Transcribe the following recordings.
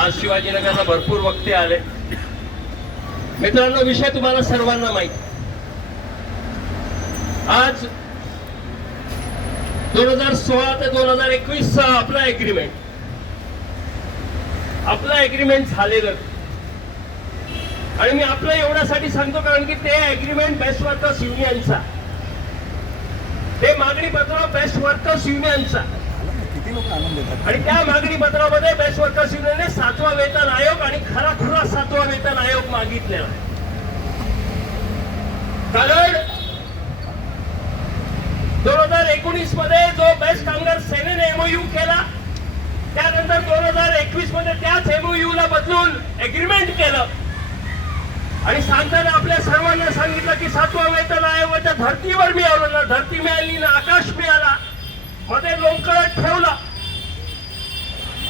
आज शिवाजीनगरला भरपूर वक्ते आले. मित्रांनो, विषय तुम्हाला सर्वांना माहिती. आज 2016 ते 2021 आपलं एग्रीमेंट झालेलं. आणि मी आपलं एवढ्यासाठी सांगतो कारण की ते एग्रीमेंट बेस्ट वर्कर्स युनियनचा, ते मागणी पत्र बेस्ट वर्कर्स युनियनचा, आणि त्या मागणी पत्रामध्ये बेस्ट वर्कर्स युनियनने 7वा वेतन आयोग आणि खरा 7वा वेतन आयोग मागितलेला. कारण 2019 मध्ये जो बेस्ट कामगार सेनेने एमओयू केला, त्यानंतर 2021 मध्ये त्याच एमओयू ला बदलून एग्रीमेंट केलं. आणि सांगताना आपल्या सर्वांना सांगितलं की 7वा वेतन आयोगाच्या धर्तीवर मिळवलं ना, धरती मिळाली ना, आकाश मिळाला, मध्ये लोंबकळत ठेवला.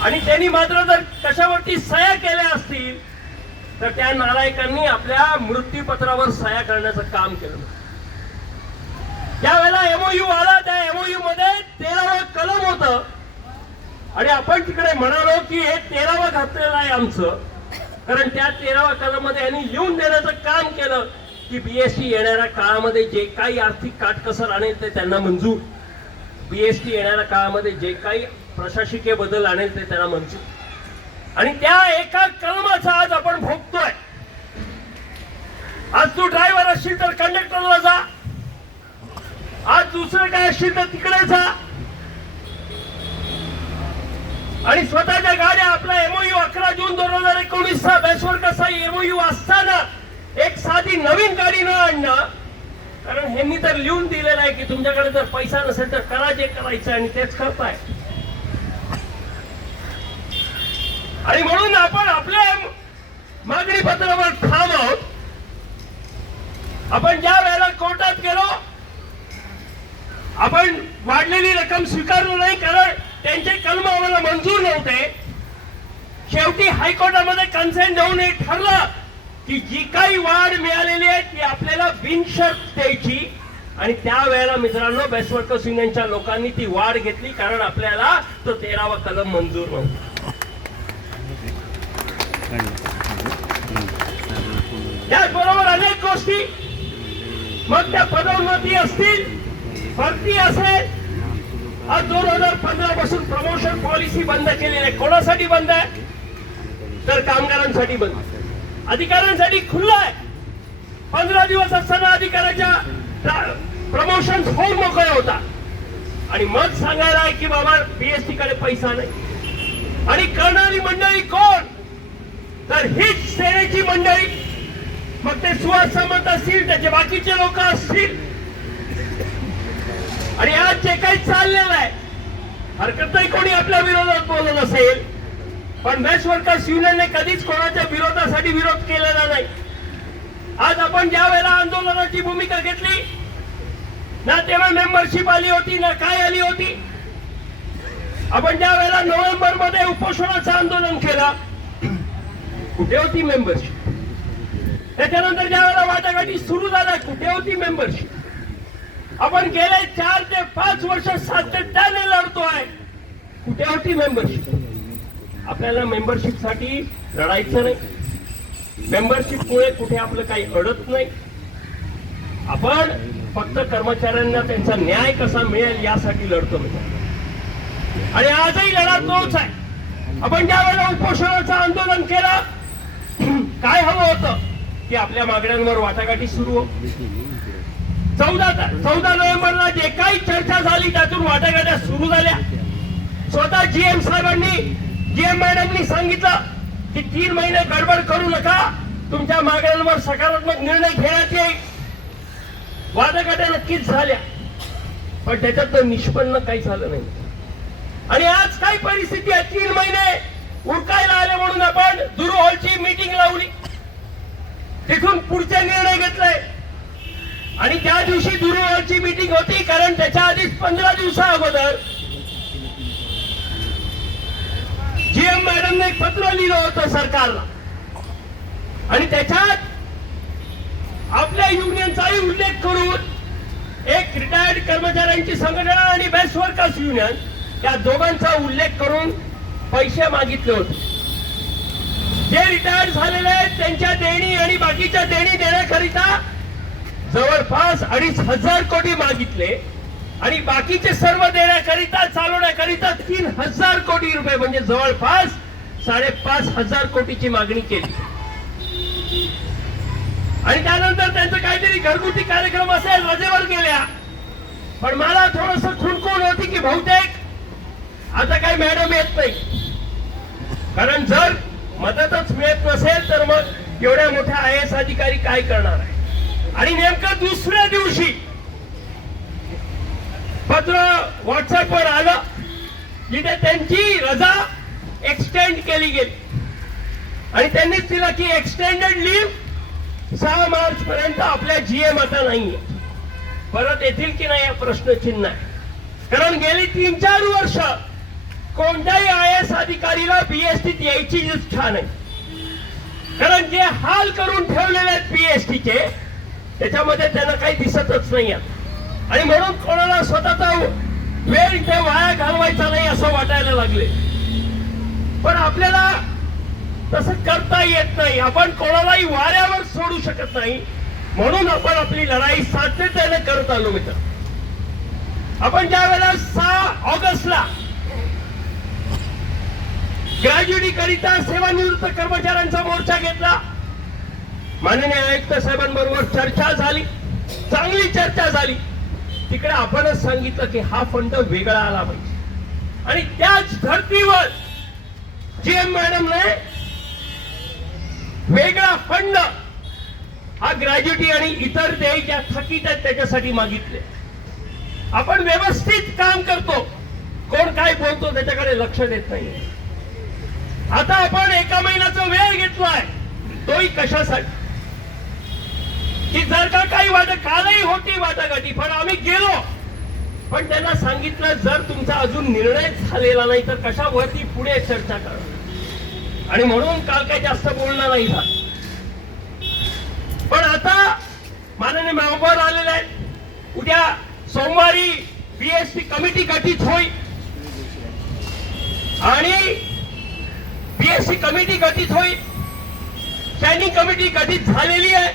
आणि त्यांनी मात्र जर कशावरती सह्या केल्या असतील तर त्या नालायकांनी आपल्या मृत्यूपत्रावर सह्या करण्याचं काम केलं. ज्यावेळेला एमओयू आला त्या एमओयू मध्ये 13वं कलम होतं आणि आपण तिकडे म्हणालो की हे 13वं घातलेलं आहे आमचं, कारण त्या 13व्या कलम मध्ये यांनी लिहून देण्याचं काम केलं की बीएसटी येणाऱ्या काळामध्ये जे काही आर्थिक काटकसर आणेल ते त्यांना मंजूर, बीएसटी येणाऱ्या काळामध्ये जे काही प्रशासकीय बदल आणेल ते त्यांना मंजूर. आणि त्या एका कलमाचा आज आपण भोगतोय. आज तू ड्रायव्हर असशील तर कंडक्टरला जा, आज दुसरं काय असशील तर तिकडे जा, आणि स्वतःच्या गाड्या आपला एमओयू 11 जून 2019 चा बेस्ट वर्कर्सचा एमओयू असताना एक साधी नवीन गाडी न आणणं, कारण ह्यांनी तर लिहून दिलेलं आहे की तुमच्याकडे जर पैसा नसेल तर करा जे करायचं, आणि तेच करताय. आणि म्हणून आपण आपल्या मागणी पत्रावर ठाम आहोत. आपण ज्या वेळेला कोर्टात गेलो आपण वाढलेली रक्कम स्वीकारलो नाही, कारण त्यांचे कलम आम्हाला मंजूर नव्हते. शेवटी हायकोर्टामध्ये कन्सेंट देऊन हे ठरलं की जी काही वाढ मिळालेली आहे ती आपल्याला बिनशर्त द्यायची. आणि त्यावेळेला मित्रांनो बेस्ट वर्कर्स युनियनच्या लोकांनी ती वाढ घेतली, कारण आपल्याला तो 13वा कलम मंजूर नव्हता. त्याचबरोबर अनेक गोष्टी, मग त्या पदोन्नती असतील, भरती असेल. आज 2015 पासून प्रमोशन पॉलिसी बंद केलेली आहे. कोणासाठी बंद आहे तर कामगारांसाठी बंद, अधिकाऱ्यांसाठी खुल्ला आहे. 15 दिवस असताना अधिकाऱ्याच्या प्रमोशन होऊन मोकळे होता आणि मग सांगायला आहे की बाबा बीएसटी कडे पैसा नाही. आणि करणारी मंडळी कोण तर हीच सेनेची मंडळी, मग ते सुहास सामंत असतील, त्याचे बाकीचे लोक असतील. आणि आज जे काही चाललेलं आहे, हरकत नाही कोणी आपल्या विरोधात बोलत असेल, पण बेस्ट वर्कर्स युनियनने कधीच कोणाच्या विरोधासाठी विरोध केलेला नाही. आज आपण ज्या वेळेला आंदोलनाची भूमिका घेतली ना तेव्हा मेंबरशिप आली होती ना काय आली होती. आपण ज्या वेळेला नोव्हेंबर मध्ये उपोषणाचं आंदोलन केलं कुठे होती मेंबरशिप. त्याच्यानंतर ज्या वेळेला वाटाघाटी सुरू झाल्या कुठे होती मेंबरशिप. आपण गेले 4 ते 5 वर्ष सातत्याने लढतोय, कुठे होती मेंबरशिप. आपल्याला मेंबरशिप साठी लढायचं नाही, मेंबरशिप मुळे कुठे आपलं काही अडत नाही. आपण फक्त कर्मचाऱ्यांना त्यांचा न्याय कसा मिळेल यासाठी लढतो. आणि आजही लढा तोच आहे. आपण ज्या वेळेला उपोषणाचं आंदोलन केलं काय हवं होतं की आपल्या मागण्यांवर वाटाघाटी सुरू हो. 14 नोव्हेंबरला जे काही चर्चा झाली त्यातून वाटाघाट्या सुरू झाल्या. स्वतः जीएम साहेबांनी, जीएम मॅडमनी सांगितलं की 3 महिने गडबड करू नका, तुमच्या मागण्यांवर सकारात्मक निर्णय घेण्यात येईल. वाटाघाट्या नक्कीच झाल्या पण त्याच्यात निष्पन्न काही झालं नाही. आणि आज काय परिस्थिती आहे, 3 महिने उरकायला आले म्हणून आपण दुरू हॉलची मीटिंग लावली, तिथून पुढचे निर्णय घेतले. आणि त्या दिवशी दुरू हॉलची मीटिंग होती कारण त्याच्या आधीच 15 दिवसा अगोदर जीएम मॅडमने एक पत्र लिहिलं होतं सरकारला आणि त्याच्यात आपल्या युनियनचाही उल्लेख करून एक रिटायर्ड कर्मचाऱ्यांची संघटना आणि बेस्ट वर्कर्स युनियन या दोघांचा उल्लेख करून पैसे मागितले होते. जे रिटायर्ड झालेले आहेत त्यांच्या देणी आणि बाकीच्या देणी देण्याकरिता जवळपास 2,500 कोटी मागितले आणि बाकीचे सर्व देण्याकरिता चालवण्याकरिता 3,000 कोटी रुपये म्हणजे जवळपास 5,500 कोटीची मागणी केली. आणि त्यानंतर त्यांचं काहीतरी घरगुती कार्यक्रम असेल, रजेवर गेल्या. पण मला थोडस खुणखुण होती की बहुतेक आता काही मॅडम येत नाही, कारण जर मदतच मिळत नसेल तर मग एवढ्या मोठ्या IAS अधिकारी काय करणार आहे. आणि नेमकं दुसऱ्या दिवशी पत्र व्हॉट्सअपवर आलं जिथे त्यांची रजा एक्सटेंड केली गेली आणि त्यांनीच दिलं की एक्सटेंडेड लीव्ह 6 मार्च पर्यंत आपल्या GM आता नाहीये. परत येतील की नाही हा प्रश्नचिन्ह आहे. कारण गेली 3-4 वर्ष कोणत्याही IAS अधिकारीला BSTत यायची इच्छा नाही. कारण जे हाल करून ठेवलेले आहेत BSTचे त्याच्यामध्ये त्यांना काही दिसतच नाही. आणि म्हणून कोणाला स्वतःचा वेळ इथे वाया घालवायचा नाही असं वाटायला लागले. पण आपल्याला तसं करता येत नाही. आपण कोणालाही वाऱ्यावर सोडू शकत नाही. म्हणून आपण आपली लढाई सातत्याने करत आलो. मित्र, आपण ज्या वेळेला 6 ऑगस्टला ग्रॅज्युएटी करिता सेवानिवृत्त कर्मचाऱ्यांचा मोर्चा घेतला, माननीय आयुक्त साहेबांबरोबर चर्चा झाली, चांगली चर्चा झाली. तिकडे आपणच सांगितलं की हा फंड वेगळा आला पाहिजे. आणि त्याच धर्तीवर GM मॅडमने वेगळा फंड हा ग्रॅज्युएटी आणि इतर देय ज्या थकीत आहेत त्याच्यासाठी मागितले. आपण व्यवस्थित काम करतो, कोण काय बोलतो त्याच्याकडे लक्ष देत नाही. आता आपण 1 महिन्याचा वेळ घेतलाय, तोही कशासाठी की जर का काही कालही होती वाटाघाटी, पण आम्ही गेलो. पण त्यांना सांगितलं जर तुमचा अजून निर्णय झालेला नाही तर कशावरती पुढे चर्चा करा. आणि म्हणून काल काही जास्त बोलणं नाही झालं. पण आता माननीय मेंबर आलेले आहेत. उद्या सोमवारी BST कमिटी गठीत होईल आणि BST कमिटी गठीत होईल. स्टँडिंग कमिटी गठीत झालेली आहे.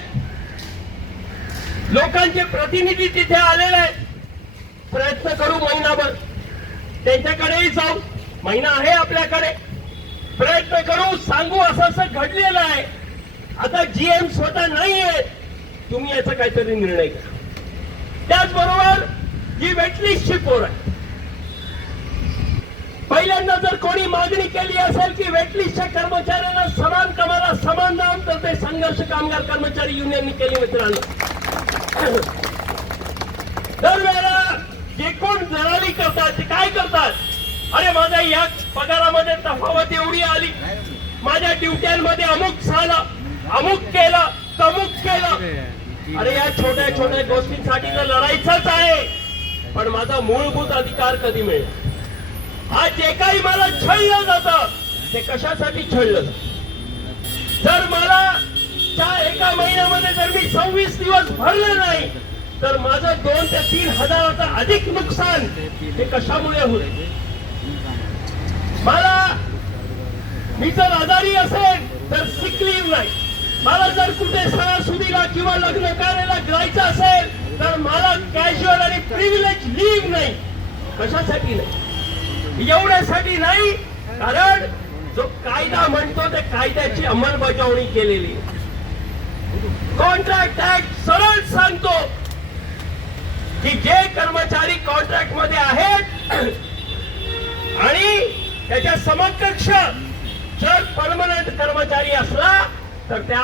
लोकांचे प्रतिनिधी तिथे आलेले आहेत. प्रयत्न करू महिनाभर त्यांच्याकडेही जाऊ. महिना आहे आपल्याकडे. प्रयत्न करू, सांगू असं असं घडलेलं आहे. आता GM स्वतः नाहीये, तुम्ही याचा काहीतरी निर्णय घ्या. त्याचबरोबर जी वेटलिस्टची पोरं आहे, पहिल्यांदा जर कोणी मागणी केली असेल की वेटलिस्टच्या कर्मचाऱ्यांना समान कामाला समान दाम, तर ते संघर्ष कामगार कर्मचारी युनियनने केली. मित्रांनो, दरवेळेला जे कोण दलाली करतात ते काय करतात, अरे माझ्या या पगारामध्ये तफावत एवढी आली, माझ्या ड्युट्यांमध्ये अमुक झालं, अमुक केलं, तमुक केलं. अरे या छोट्या छोट्या गोष्टींसाठी तर लढायचंच आहे. पण माझा मूलभूत अधिकार कधी मिळेल? आज जे काही मला छळलं जातं ते कशासाठी छळलं जातं? जर मला त्या 1 महिन्यामध्ये जर मी 26 दिवस भरलं नाही तर माझं 2 ते 3 हजाराचं अधिक नुकसान हे कशामुळे होईल? मी जर आजारी असेल तर सिक लीव्ह नाही. मला जर कुठे सणासुदीला किंवा लग्न कार्याला जायचं असेल तर मला कॅज्युअल आणि प्रिव्हिलेज लीव्ह नाही. कशासाठी नाही? एवढ्यासाठी नाही कारण जो कायदा म्हणतो त्या कायद्याची अंमलबजावणी केलेली. कॉन्ट्रॅक्ट ऍक्ट सरळ सांगतो की जे कर्मचारी कॉन्ट्रॅक्ट मध्ये आहेत आणि त्याच्या समकक्ष जर परमनंट कर्मचारी असला तर त्या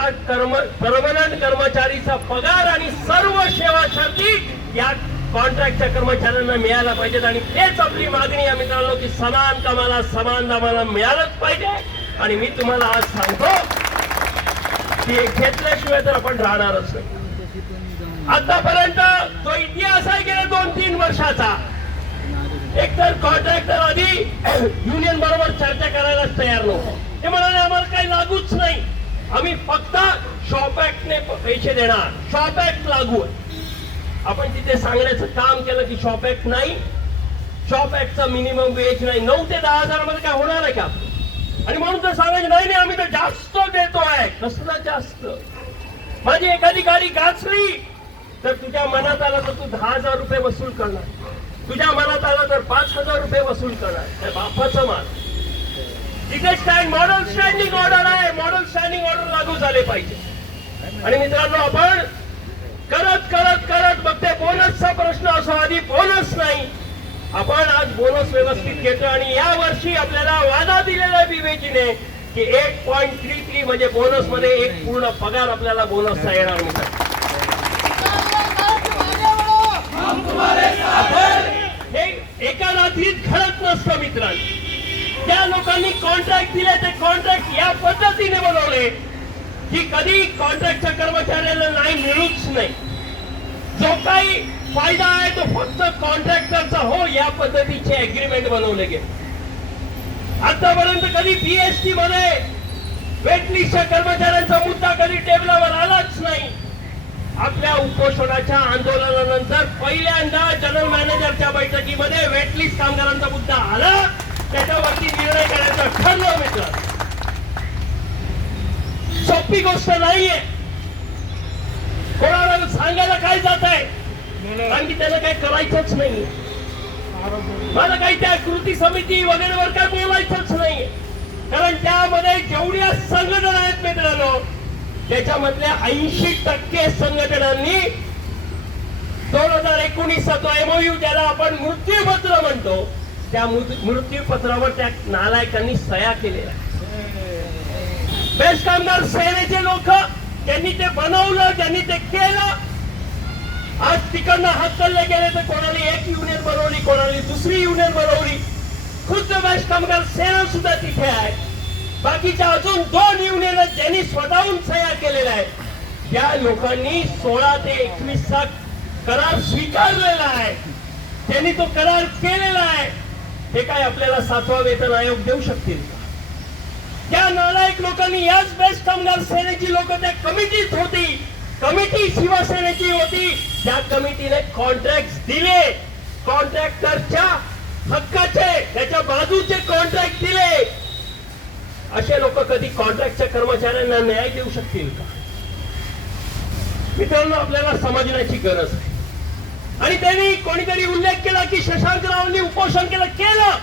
परमनंट कर्मचारीचा पगार आणि सर्व सेवा शर्ती या कॉन्ट्रॅक्टच्या कर्मचाऱ्यांना मिळायला पाहिजेत. आणि तेच आपली मागणी आहे मित्रांनो की समान कामाला समान दामाला मिळालंच पाहिजे. आणि मी तुम्हाला आज सांगतो की घेतल्याशिवाय तर आपण राहणारच नाही. आतापर्यंत जो इतिहास आहे गेल्या 2-3 वर्षाचा, एकतर कॉन्ट्रॅक्टर आधी युनियन बरोबर चर्चा करायलाच तयार नव्हतो. ते म्हणाले आम्हाला काही लागूच नाही, आम्ही फक्त शॉप ऍक्टने पैसे देणार, शॉप ऍक्ट लागू आहे. आपण तिथे सांगण्याचं काम केलं की शॉप ऍक्ट नाही, शॉप ऍक्टचा मिनिमम वेज नाही. 9 ते 10 हजार मध्ये काय होणार आहे का? आणि म्हणून तर सांगायचं नाही आम्ही तर जास्त देतोय. कसलं जास्त? माझी एखादी गाडी गाचली तर तुझ्या मनात आलं तर तू 10,000 रुपये वसूल करणार, तुझ्या मनात आलं तर 5,000 रुपये वसूल करणार. त्या बापाचं मान. तिथे मॉडेल स्टँडिंग ऑर्डर आहे, मॉडेल स्टँडिंग ऑर्डर लागू झाले पाहिजे. आणि मित्रांनो, आपण करत करत करत मग ते बोनसचा प्रश्न असो, आधी बोनस नाही, आपण आज बोनस व्यवस्थित घेतो. आणि या वर्षी आपल्याला वादा दिलेला आहे विवेचीने की 1.33 म्हणजे बोनस मध्ये एक पूर्ण पगार आपल्याला बोनसचा येणार मित्रांनो. हे एका रात्रीत घडत नसतं मित्रांनो. त्या लोकांनी कॉन्ट्रॅक्ट दिले ते कॉन्ट्रॅक्ट या पद्धतीने बनवले की कधी कॉन्ट्रॅक्टच्या कर्मचाऱ्याला नाही मिळूच नाही. जो काही फायदा आहे तो फक्त कॉन्ट्रॅक्टरचा हो या पद्धतीचे अग्रीमेंट बनवले गेले. आतापर्यंत कधी पीएसटी मध्ये वेटलिस्टच्या कर्मचाऱ्यांचा मुद्दा कधी टेबलावर आलाच नाही. आपल्या उपोषणाच्या आंदोलनानंतर पहिल्यांदा जनरल मॅनेजरच्या बैठकीमध्ये वेटलिस्ट कामगारांचा मुद्दा आला, त्याच्यावरती निर्णय करायचं ठरलं मित्र. सोपी गोष्ट नाहीये. कोणाला सांगायला काय जात आहे, कारण की त्याला काही करायचंच नाहीये. मला काही त्या कृती समिती वगैरेवर काय बोलायचंच नाहीये, कारण त्यामध्ये जेवढ्या संघटना आहेत मित्रांनो, त्याच्यामधल्या 80% संघटनांनी 2019चा तो एमओयू ज्याला आपण मृत्यूपत्र म्हणतो, त्या मृत्यूपत्रावर त्या नालायकांनी सह्या केलेल्या. बेस्ट कामगार सेनेचे लोक ज्यांनी ते बनवलं, ज्यांनी ते केलं, आज तिकडनं हकलले गेले तर कोणाला एक युनियन बनवली, कोणाला दुसरी युनियन बनवली. खुद्द बेस्ट कामगार सेना सुद्धा तिथे आहे. बाकीच्या अजून 2 युनियन ज्यांनी स्वतःहून सह्या केलेल्या आहेत. त्या लोकांनी 16 ते 21 चा करार स्वीकारलेला आहे, त्यांनी तो करार केलेला आहे. हे काय आपल्याला 7वा वेतन आयोग देऊ शकतील का? त्या नालायक लोकांनी, याच बेस्ट कामगार सेनेची लोक त्या कमिटीत होती, कमिटी शिवसेनेची होती, त्या कमिटीने कॉन्ट्रॅक्ट दिले, कॉन्ट्रॅक्टरच्या हक्काचे, त्याच्या बाजूचे कॉन्ट्रॅक्ट दिले. असे लोक कधी कॉन्ट्रॅक्टच्या कर्मचाऱ्यांना न्याय देऊ शकतील का? मित्रांनो, आपल्याला समजण्याची गरज आहे. आणि त्यांनी कोणीतरी उल्लेख केला की शशांकरावांनी उपोषण केलं.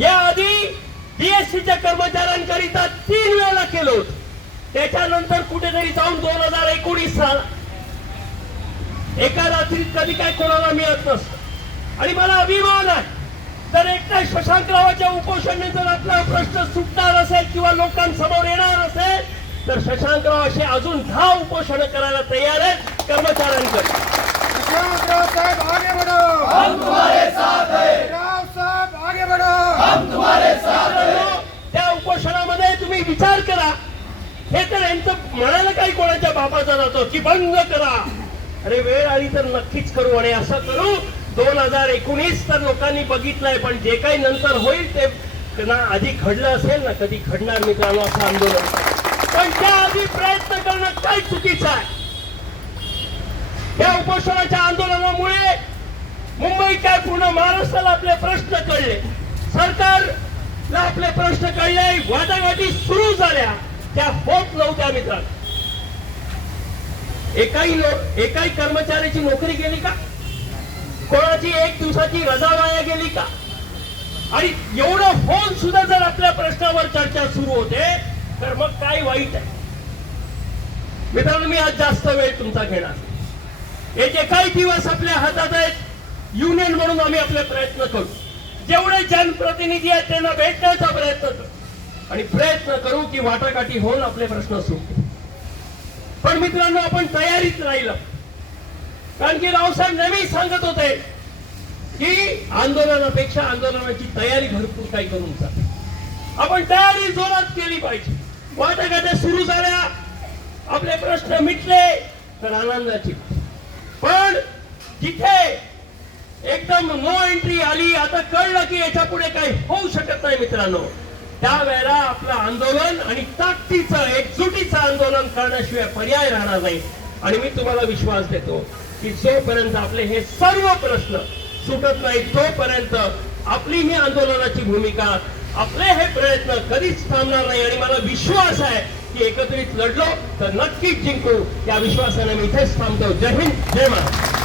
याआधी बीएससीच्या कर्मचाऱ्यांकरिता 3 वेळा केलं होतं. त्याच्यानंतर कुठेतरी जाऊन 2019 साल एका रात्रीत कधी काय कोणाला मिळत नसतं. आणि मला अभिमान आहे, तर एकट्या शशांकरावाच्या उपोषणाने जर आपला प्रश्न सुटणार असेल किंवा लोकांसमोर येणार असेल, तर शशांकराव असे अजून 10 उपोषण करायला तयार आहेत कर्मचाऱ्यांकडे. राव साहब आगे बढ़ो, हम तुम्हारे साथ हैं. राव साहब आगे बढ़ो, हम तुम्हारे साथ हैं. त्या उपोषणामध्ये तुम्ही विचार करा. हे तर यांचं म्हणायला काही कोणाच्या बापाचा जातो की बंद करा. अरे वेळ आली तर नक्कीच करू, आणि असं करू. 2019 तर लोकांनी बघितलंय, पण जे काही नंतर होईल ते ना आधी घडलं असेल ना कधी घडणार मित्रांनो असं आंदोलन. पण त्याआधी प्रयत्न करणं काय चुकीचं आहे. या उपोषणाच्या आंदोलनामुळे मुंबई काय पूर्ण महाराष्ट्राला आपले प्रश्न कळले, सरकारला आपले प्रश्न कळले, वाटाघाटी सुरू झाल्या, त्या होत नव्हत्या मित्रांनो. एकाही कर्मचाऱ्याची नोकरी गेली का? कोणाची 1 दिवसाची रजा वाया गेली का? आणि एवढं होऊन सुद्धा जर आपल्या प्रश्नावर चर्चा सुरू होते तर मग काय वाईट आहे मित्रांनो. मी आज जास्त वेळ तुमचा घेणार. हे जे काही दिवस आपल्या हातात आहेत, युनियन म्हणून आम्ही आपले प्रयत्न करू. जेवढे जनप्रतिनिधी आहेत त्यांना भेटण्याचा प्रयत्न करू आणि प्रयत्न करू की वाटाघाटी होऊन आपले प्रश्न सुटतील. पण मित्रांनो, आपण तयारीत राहिलं, कारण की रावसाहेब नेहमी सांगत होते की आंदोलनापेक्षा आंदोलनाची तयारी भरपूर काही करून जाते. आपण तयारी जोरात केली पाहिजे. वाटाघाट्या सुरू झाल्या, आपले प्रश्न मिटले तर आनंदाची. पण जिथे एकदम नो एंट्री आली, आता कळलं की याच्या पुढे काही होऊ शकत नाही मित्रांनो, त्यावेळेला आपलं आंदोलन आणि ताकदीचं एकजुटीचं आंदोलन करण्याशिवाय पर्याय राहणार नाही. आणि मी तुम्हाला विश्वास देतो की जोपर्यंत आपले हे सर्व प्रश्न सुटत नाही तोपर्यंत आपली ही आंदोलनाची भूमिका आपले हे प्रयत्न कधीच थांबणार नाही आणि मला विश्वास आहे की एकत्रित लढलो तर नक्कीच जिंकू. या विश्वासाने मी इथेच थांबतो. जय हिंद, जय महाराष्ट्र.